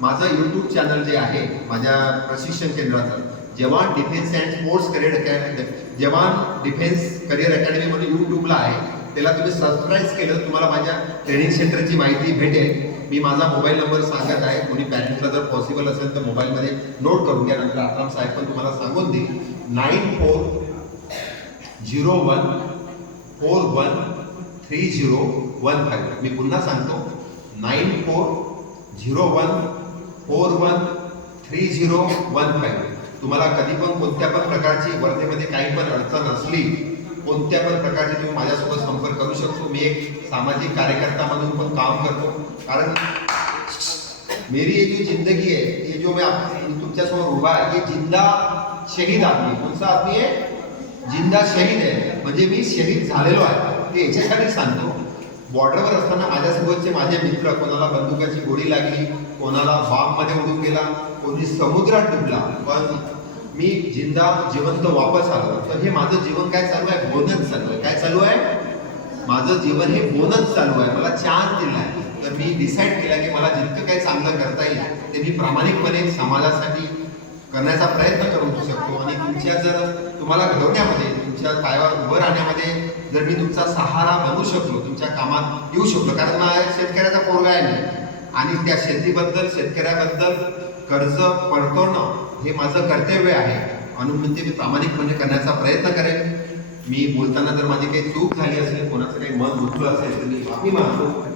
माझं YouTube channel जे आहे माझ्या प्रशिक्षण केंद्राचं Jawan defence and sports career academy Jawan defence career academy म्हणून यूट्यूबला आहे त्याला तुम्ही सबस्क्राईब केलं तुम्हाला माझ्या ट्रेनिंग सेंटरची माहिती भेटेल. मी माझा मोबाईल नंबर सांगत आहे कोणी पॅरेंट्सला जर पॉसिबल असेल तर मोबाईलमध्ये नोट करून घ्या नंतर आत्राम साहेब पण तुम्हाला सांगून देईल. Nine four zero one four one three zero one five मी पुन्हा सांगतो. Nine four zero one four one three zero one five. तुम्हाला कधी पण कोणत्या पण प्रकारची वर्धेमध्ये काही अडचण असली, कोणत्या पण प्रकारची तुम्ही माझ्यासोबत संपर्क करू शकतो. मी एक सामाजिक कार्यकर्ता म्हणून काम करतो. कारण मेरी ये जो ज़िंदगी है, ये जो मैं समोर उभा आहे, ये ज़िंदा शहीद आदमी कोणता आदमी आहे ज़िंदा शहीद आहे म्हणजे मी शहीद आहे. ते याच्यासाठी सांगतो. बॉर्डरवर असताना माझ्यासोबतचे माझे मित्र कोणाला बंदुकाची गोळी लागली कोणाला मध्ये उडून गेला कोणी समुद्रात डुबला. पण मी जिंदा जिवंत वापस आलो. तर हे माझं जीवन काय चालू आहे? बोनच चालू आहे. काय चालू आहे? माझं जीवन हे बोनच चालू आहे. मला चान्स दिला आहे. तर मी डिसाईड केला की मला जितकं काही चांगलं करता येईल ते मी प्रामाणिकपणे समाजासाठी करण्याचा प्रयत्न करू शकतो. आणि तुमच्या जर तुम्हाला घडवण्यामध्ये तुमच्या पायावर उभं राहण्यामध्ये जर मी तुमचा सहारा बनू शकलो तुमच्या कामात येऊ शकलो कारण माझ्या शेतकऱ्याचा पोरगा आहे मी. आणि त्या शेतीबद्दल शेतकऱ्याबद्दल कर्ज पडतवणं हे माझं कर्तव्य आहे. म्हणून मी मी प्रामाणिकपणे करण्याचा प्रयत्न करेन. मी बोलताना जर माझी काही चूक झाली असेल कोणाचं काही मन दुखलं असेल तर मी माफी मागतो.